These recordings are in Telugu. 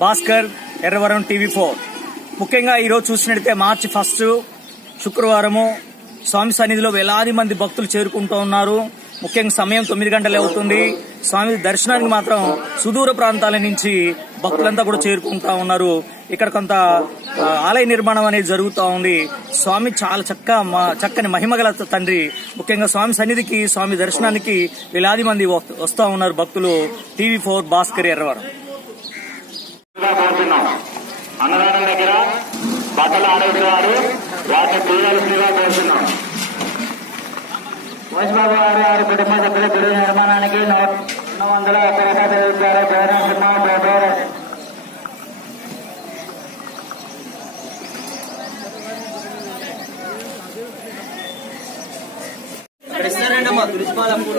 భాస్కర్ ఎర్రవరం టీవీ4. ముఖ్యంగా ఈరోజు చూసినట్లయితే మార్చి 1 శుక్రవారము స్వామి సన్నిధిలో వేలాది మంది భక్తులు చేరుకుంటూ ఉన్నారు. ముఖ్యంగా సమయం 9 గంటలే అవుతుంది. స్వామి దర్శనానికి మాత్రం సుదూర ప్రాంతాల నుంచి భక్తులంతా కూడా చేరుకుంటా ఉన్నారు. ఇక్కడ కొంత ఆలయ నిర్మాణం అనేది జరుగుతూ ఉంది. స్వామి చాలా చక్కని మహిమగల తండ్రి. ముఖ్యంగా స్వామి సన్నిధికి, స్వామి దర్శనానికి వేలాది మంది వస్తూ ఉన్నారు భక్తులు. టీవీ4 భాస్కర్ ఎర్రవరం. అన్నదానం దగ్గర బట్టలు ఆడేవారు వాటిని తీయాల్సిందిగా కోరుతున్నాం. మహేష్బాబు గారు వారి కుటుంబ సభ్యుల గుడి నిర్మాణానికి 901 రూపాయలు ఇచ్చారు.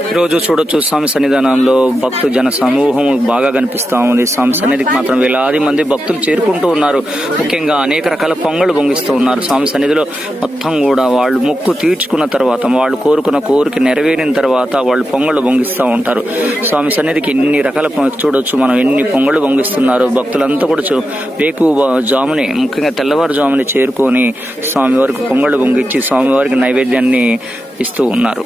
ఈరోజు చూడొచ్చు స్వామి సన్నిధానంలో భక్తు జన సమూహం బాగా కనిపిస్తా ఉంది. స్వామి సన్నిధికి మాత్రం వేలాది మంది భక్తులు చేరుకుంటూ ఉన్నారు. ముఖ్యంగా అనేక రకాల పొంగళ్ళు పొంగిస్తూ ఉన్నారు. స్వామి సన్నిధిలో మొత్తం కూడా వాళ్ళు మొక్కు తీర్చుకున్న తర్వాత, వాళ్ళు కోరుకున్న కోరిక నెరవేరిన తర్వాత వాళ్ళు పొంగళ్ళు పొంగిస్తూ ఉంటారు. స్వామి సన్నిధికి ఎన్ని రకాల చూడొచ్చు మనం, ఎన్ని పొంగళ్ళు పొంగిస్తున్నారు. భక్తులంతా కూడా జాముని, ముఖ్యంగా తెల్లవారుజాముని చేరుకొని స్వామి వారికి పొంగళ్ళు పొంగిచ్చి స్వామివారికి నైవేద్యాన్ని ఇస్తూ ఉన్నారు.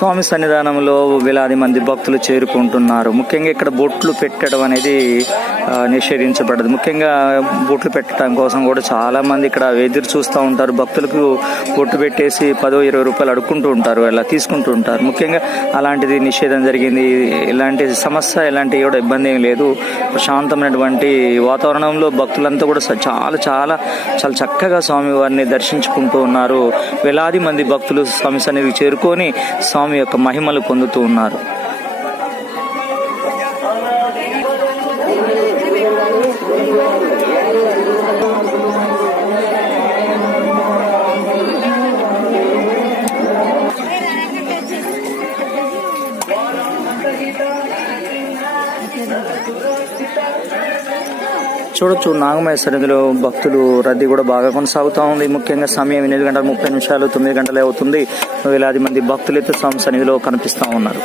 స్వామి సన్నిధానంలో వేలాది మంది భక్తులు చేరుకుంటున్నారు. ముఖ్యంగా ఇక్కడ బొట్లు పెట్టడం అనేది నిషేధించబడదు. ముఖ్యంగా బొట్లు పెట్టడం కోసం కూడా చాలా మంది ఇక్కడ ఎదురు చూస్తూ ఉంటారు. భక్తులకు బొట్టు పెట్టేసి 10-20 రూపాయలు అడుక్కుంటూ ఉంటారు, అలా తీసుకుంటూ ఉంటారు. ముఖ్యంగా అలాంటిది నిషేధం జరిగింది. ఎలాంటి సమస్య, ఎలాంటి కూడా ఇబ్బంది ఏం లేదు. ప్రశాంతమైనటువంటి వాతావరణంలో భక్తులంతా కూడా చాలా చక్కగా స్వామి వారిని దర్శించుకుంటూ ఉన్నారు. వేలాది మంది భక్తులు స్వామి సన్నిధికి చేరుకొని స్వామి యొక్క మహిమలు పొందుతూ ఉన్నారు. చూడొచ్చు నాగమయ సన్నిధిలో భక్తులు రద్దీ కూడా బాగా కొనసాగుతూ ఉంది. ముఖ్యంగా సమయం 8:30 9 గంటలే అవుతుంది. వేలాది మంది భక్తులు అయితే స్వామి సన్నిధిలో కనిపిస్తూ ఉన్నారు.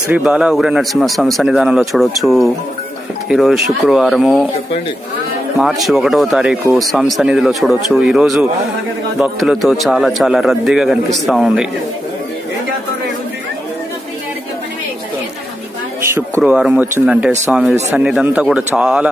శ్రీ బాలా ఉగ్ర నరసింహస్వామి సన్నిధానంలో చూడవచ్చు. ఈరోజు శుక్రవారము మార్చి 1వ తారీఖు స్వామి సన్నిధిలో చూడవచ్చు. ఈరోజు భక్తులతో చాలా రద్దీగా కనిపిస్తూ ఉంది. శుక్రవారం వచ్చిందంటే స్వామి సన్నిధి అంతా కూడా చాలా